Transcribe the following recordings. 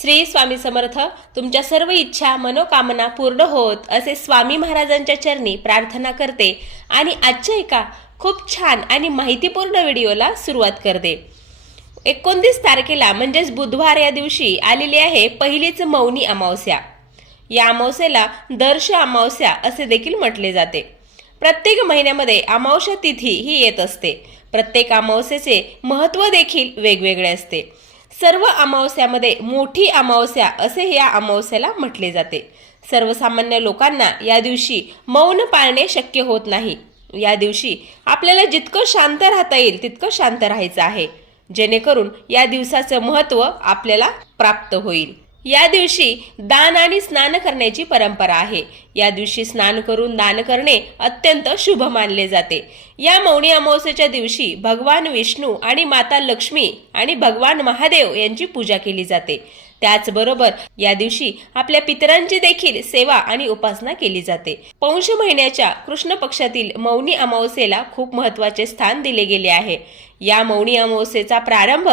श्री स्वामी समर्थ तुमच्या सर्व इच्छा मनोकामना पूर्ण होत असे स्वामी महाराजांच्या चरणी प्रार्थना करते. आणि आजच्या एका खूप छान आणि माहितीपूर्ण व्हिडिओला सुरुवात करते. एकोणतीस तारखेला म्हणजेच बुधवार या दिवशी आलेली आहे पहिलीच मौनी अमावस्या. या अमावस्येला दर्श अमावस्या असे देखील म्हटले जाते. प्रत्येक महिन्यामध्ये अमावस्या तिथी ही येत असते. प्रत्येक अमावस्येचे महत्त्व देखील वेगवेगळे असते. सर्व अमावस्यामध्ये मोठी अमावस्या असे या अमावस्याला म्हटले जाते. सर्वसामान्य लोकांना या दिवशी मौन पाळणे शक्य होत नाही. या दिवशी आपल्याला जितकं शांत राहता येईल तितकं शांत राहायचं आहे. जेणेकरून या दिवसाचं महत्त्व आपल्याला प्राप्त होईल. या दिवशी दान आणि स्नान करण्याची परंपरा आहे. या दिवशी स्नान करून दान करणे अत्यंत शुभ मानले जाते. या मौनी अमावस्येच्या दिवशी भगवान विष्णू आणि माता लक्ष्मी आणि भगवान महादेव यांची पूजा केली जाते. त्याचबरोबर या दिवशी आपल्या पितरांची देखील सेवा आणि उपासना केली जाते. पौष महिन्याच्या कृष्ण पक्षातील मौनी अमावस्येला खूप महत्त्वाचे स्थान दिले गेले आहे. या मौनी अमावस्येचा प्रारंभ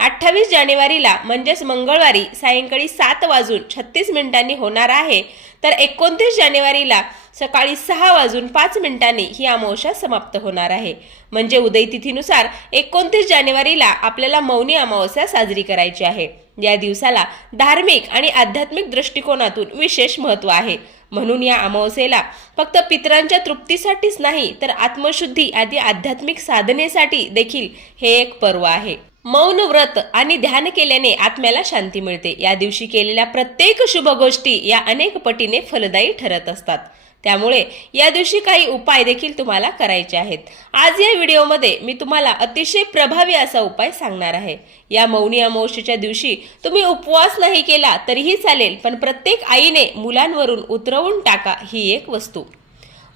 अठ्ठावीस जानेवारीला म्हणजेच मंगळवारी सायंकाळी सात वाजून छत्तीस मिनिटांनी होणार आहे. तर एकोणतीस जानेवारीला सकाळी सहा वाजून पाच मिनिटांनी ही अमावस्या समाप्त होणार आहे. म्हणजे उदयतिथीनुसार एकोणतीस जानेवारीला आपल्याला मौनी अमावस्या साजरी करायची आहे. या दिवसाला धार्मिक आणि आध्यात्मिक दृष्टिकोनातून विशेष महत्त्व आहे. म्हणून या अमावस्येला फक्त पितरांच्या तृप्तीसाठीच नाही तर आत्मशुद्धी आदी आध्यात्मिक साधनेसाठी देखील हे एक पर्व आहे. मौन व्रत आणि ध्यान केल्याने आत्म्याला शांती मिळते. या दिवशी केलेल्या प्रत्येक शुभ गोष्टी या अनेक पटीने फलदायी ठरत असतात. त्यामुळे या दिवशी काही उपाय देखील तुम्हाला करायचे आहेत. आज या व्हिडिओमध्ये मी तुम्हाला अतिशय प्रभावी असा उपाय सांगणार आहे. या मौनी अमावस्येच्या दिवशी तुम्ही उपवास नाही केला तरीही चालेल पण प्रत्येक आईने मुलांवरून उतरवून टाका ही एक वस्तू.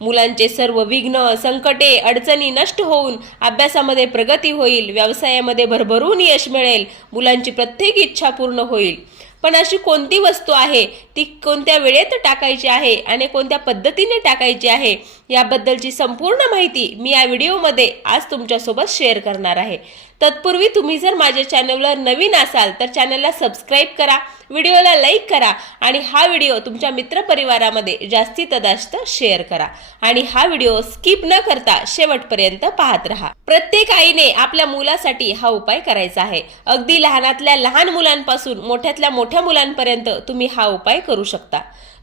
मुलांचे सर्व विघ्न संकटे अडचणी नष्ट होऊन अभ्यासामध्ये प्रगती होईल व्यवसायामध्ये भरभरून यश मिळेल मुलांची प्रत्येक इच्छा पूर्ण होईल. पण अशी कोणती वस्तू आहे ती कोणत्या वेळेत टाकायची आहे आणि कोणत्या पद्धतीने टाकायची आहे याबद्दलची संपूर्ण माहिती मी या व्हिडिओमध्ये आज तुमच्यासोबत शेअर करणार आहे. तत्पूर्वी तुम्ही जर माझ्या चॅनलवर नवीन असाल तर चॅनलला सबस्क्राईब करा व्हिडिओला लाईक करा आणि हा व्हिडिओ तुमच्या मित्रपरिवारामध्ये जास्तीत जास्त शेअर करा. आणि हा व्हिडिओ स्किप न करता शेवटपर्यंत पाहत राहा. प्रत्येक आईने आपल्या मुलासाठी हा उपाय करायचा आहे. अगदी लहानातल्या लहान मुलांपासून मोठ्यातल्या मोठ्या मोठ्या मुलांपर्यंत तुम्ही हा उपाय करू शकता.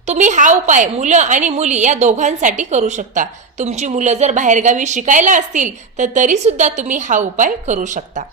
तुम्ही हा उपाय मुलं आणि मुली या दोघांसाठी करू शकता. तुमची मुलं जर बाहेरगावी शिकायला असतील तर तरीसुद्धा तुम्ही हा उपाय करू शकता.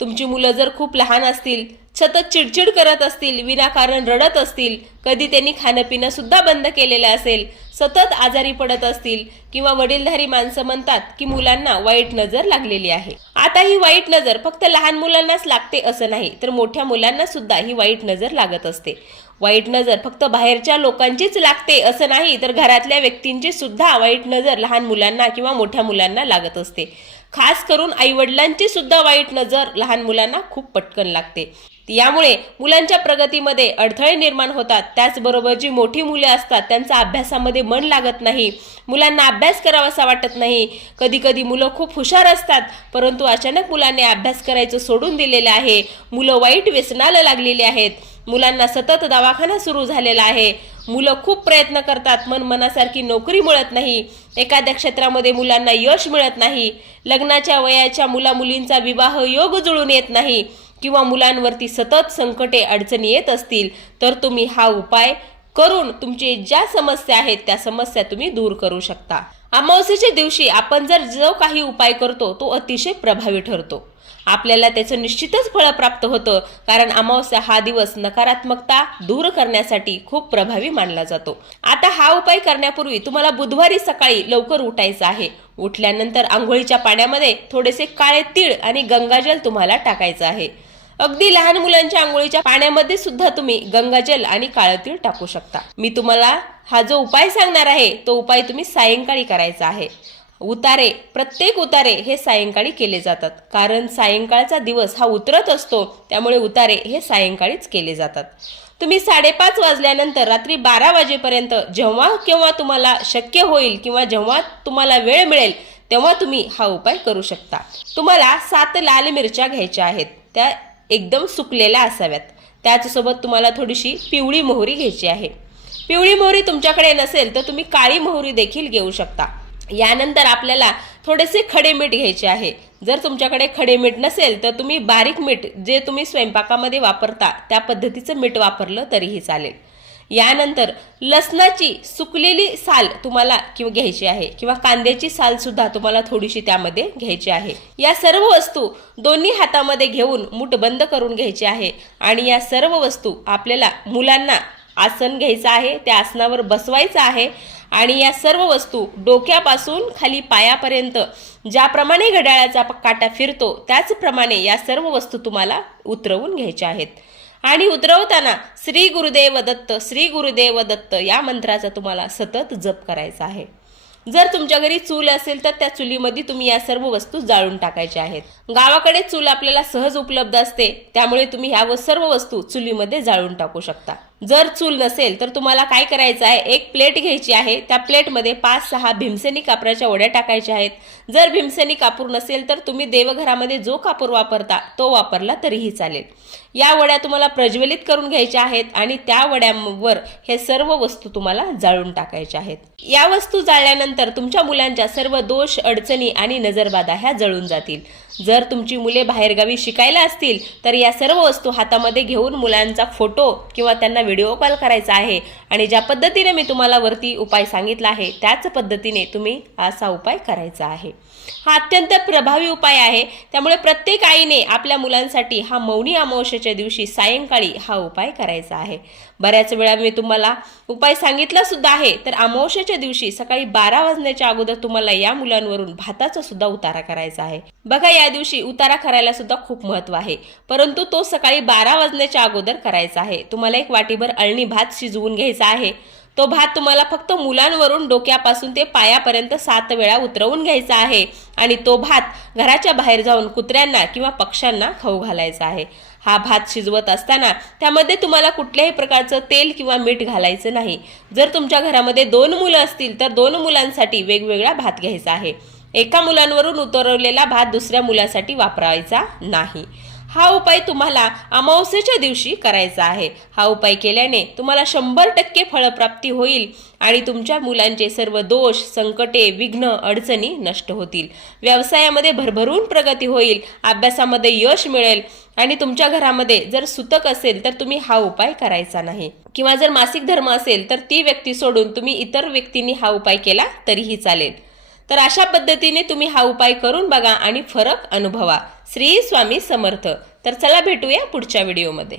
तुमची मुलं जर खूप लहान असतील सतत चिडचिड करत असतील विनाकारण रडत असतील कधी त्यांनी खाणं पिणं सुद्धा बंद केलेलं असेल सतत आजारी पडत असतील किंवा वडीलधारी माणसं म्हणतात की मुलांना वाईट नजर लागलेली आहे. आता ही वाईट नजर फक्त लहान मुलांनाच लागते असं नाही तर मोठ्या मुलांना सुद्धा ही वाईट नजर लागत असते. वाईट नजर फक्त बाहेरच्या लोकांचीच लागते असं नाही तर घरातल्या व्यक्तींची सुद्धा वाईट नजर लहान मुलांना किंवा मोठ्या मुलांना लागत असते. खास करून आईवडिलांची सुद्धा वाईट नजर लहान मुलांना खूप पटकन लागते. यामुळे मुलांच्या प्रगतीमध्ये अडथळे निर्माण होतात. त्याचबरोबर जी मोठी मुले असतात त्यांचा अभ्यासामध्ये मन लागत नाही. मुलांना अभ्यास करावासा वाटत नाही. कधी कधी मुलं खूप हुशार असतात परंतु अचानक मुलांनी अभ्यास करायचं सोडून दिलेलं आहे. मुलं वाईट व्यसनाला लागलेली आहेत. मुलांना सतत दवाखाना सुरू झालेला आहे. मुलं खूप प्रयत्न करतात मन मनासारखी नोकरी मिळत नाही. एखाद्या क्षेत्रामध्ये मुलांना यश मिळत नाही. लग्नाच्या वयाच्या मुला मुलींचा विवाह योग जुळून येत नाही किंवा मुलांवरती सतत संकटे अडचणी येत असतील तर तुम्ही हा उपाय करून तुमची ज्या समस्या आहेत त्या समस्या तुम्ही दूर करू शकता. अमावस्येच्या दिवशी आपण जर जो काही उपाय करतो तो अतिशय प्रभावी ठरतो. आपल्याला त्याचं निश्चितच फळ प्राप्त होतं. कारण अमावस्या हा दिवस नकारात्मकता दूर करण्यासाठी खूप प्रभावी मानला जातो. आता हा उपाय करण्यापूर्वी तुम्हाला बुधवारी सकाळी लवकर उठायचं आहे. उठल्यानंतर आंघोळीच्या पाण्यामध्ये थोडेसे काळे तीळ आणि गंगाजल तुम्हाला टाकायचं आहे. अगदी लहान मुलांच्या आंघोळीच्या पाण्यामध्ये सुद्धा तुम्ही गंगाजल आणि काळं तीळ टाकू शकता. मी तुम्हाला हा जो उपाय सांगणार आहे तो उपाय तुम्ही सायंकाळी करायचा आहे. उतारे प्रत्येक उतारे हे सायंकाळी केले जातात. कारण सायंकाळचा दिवस हा उतरत असतो त्यामुळे उतारे हे सायंकाळीच केले जातात. तुम्ही साडेपाच वाजल्यानंतर रात्री बारा वाजेपर्यंत जेव्हा केव्हा तुम्हाला शक्य होईल किंवा जेव्हा तुम्हाला वेळ मिळेल तेव्हा तुम्ही हा उपाय करू शकता. तुम्हाला सात लाल मिरच्या घ्यायच्या आहेत. त्या एकदम सुकलेल्या असाव्यात. त्याचसोबत तुम्हाला थोडीशी पिवळी मोहरी घ्यायची आहे. पिवळी मोहरी तुमच्याकडे नसेल तर तुम्ही काळी मोहरी देखील घेऊ शकता. यानंतर आपल्याला थोडेसे खडे मीठ घ्यायचे आहे. जर तुमच्याकडे खडे मीठ नसेल तर तुम्ही बारीक मीठ जे तुम्ही स्वयंपाकामध्ये वापरता त्या पद्धतीचं मीठ वापरलं तरीही चालेल. यानंतर लसणाची सुकलेली साल तुम्हाला किंवा घ्यायची आहे किंवा कांद्याची साल सुद्धा तुम्हाला थोडीशी त्यामध्ये घ्यायची आहे. या सर्व वस्तू दोन्ही हातामध्ये घेऊन मुठ बंद करून घ्यायची आहे आणि या सर्व वस्तू आपल्याला मुलांना आसन घ्यायचं आहे त्या आसनावर बसवायचं आहे आणि या सर्व वस्तू डोक्यापासून खाली पायापर्यंत ज्याप्रमाणे घड्याळाचा काटा फिरतो त्याचप्रमाणे या सर्व वस्तू तुम्हाला उतरवून घ्यायच्या आहेत. आणि उतरवताना श्री गुरुदेव दत्त श्री गुरुदेव दत्त या मंत्राचा तुम्हाला सतत जप करायचा आहे. जर तुमच्या घरी चूल असेल तर त्या चुलीमध्ये तुम्ही या सर्व वस्तू जाळून टाकायच्या आहेत. गावाकडे चूल आपल्याला सहज उपलब्ध असते त्यामुळे तुम्ही ह्या व- सर्व वस्तू चुलीमध्ये जाळून टाकू शकता. जर चूल नसेल तर तुम्हाला काय करायचं आहे? एक प्लेट घ्यायची आहे त्या प्लेटमध्ये पाच सहा भीमसेनी कापराच्या वड्या टाकायच्या आहेत. जर भीमसेनी कापूर नसेल तर तुम्ही देवघरामध्ये जो कापूर वापरता तो वापरला तरीही चालेल. या वड्या तुम्हाला प्रज्वलित करून घ्यायच्या आहेत आणि त्या वड्यांवर हे सर्व वस्तू तुम्हाला जाळून टाकायच्या आहेत. या वस्तू जाळल्यानंतर तुमच्या मुलांच्या सर्व दोष अडचणी आणि नजरबाधा ह्या जळून जातील. जर तुमची मुले बाहेरगावी शिकायला असतील तर या सर्व वस्तू हातामध्ये घेऊन मुलांचा फोटो किंवा त्यांना व्हिडिओ कॉल करायचा आहे आणि ज्या पद्धतीने मी तुम्हाला वरती उपाय सांगितला आहे त्याच पद्धतीने तुम्ही असा उपाय करायचा आहे. हा अत्यंत प्रभावी उपाय आहे. त्यामुळे प्रत्येक आईने आपल्या मुलांसाठी हा मौनी अमावस्येच्या दिवशी सायंकाळी हा उपाय करायचा आहे. बऱ्याच वेळा मी तुम्हाला उपाय सांगितला सुद्धा आहे. तर अमावस्येच्या दिवशी सकाळी बारा वाजण्याच्या अगोदर तुम्हाला या मुलांवरून भाताचा सुद्धा उतारा करायचा आहे. बघा या दिवशी उतारा करायला सुद्धा खूप महत्त्व आहे. परंतु तो सकाळी बारा वाजण्याच्या अगोदर करायचा आहे. तुम्हाला एक वाटीभर अळणी भात शिजवून घ्यायचा आहे. तो भात तुम्हाला फक्त मुलांवरून डोक्यापासून ते पायापर्यंत सात वेळा उतरवून घ्यायचा आहे आणि तो भात घराच्या बाहेर जाऊन कुत्र्यांना किंवा पक्ष्यांना खाऊ घालायचा आहे. हा भात शिजवत असताना त्यामध्ये तुम्हाला कुठल्याही प्रकारचं तेल किंवा मीठ घालायचं नाही. जर तुमच्या घरामध्ये दोन मुलं असतील तर दोन मुलांसाठी वेगवेगळा भात घ्यायचा आहे. एका मुलांवरून उतरवलेला भात दुसऱ्या मुलासाठी वापरायचा नाही. हा उपाय तुम्हाला अमावस्येच्या दिवशी करायचा आहे. हा उपाय केल्याने तुम्हाला शंभर टक्के फळप्राप्ती होईल आणि तुमच्या मुलांचे सर्व दोष संकटे विघ्न अडचणी नष्ट होतील. व्यवसायामध्ये भरभरून प्रगती होईल अभ्यासामध्ये यश मिळेल आणि तुमच्या घरामध्ये जर सुतक असेल तर तुम्ही हा उपाय करायचा नाही. किंवा जर मासिक धर्म असेल तर ती व्यक्ती सोडून तुम्ही इतर व्यक्तींनी हा उपाय केला तरीही चालेल. तर अशा पद्धतीने तुम्ही हा उपाय करून बघा आणि फरक अनुभवा. श्री स्वामी समर्थ. तर चला भेटूया पुढच्या व्हिडिओमध्ये.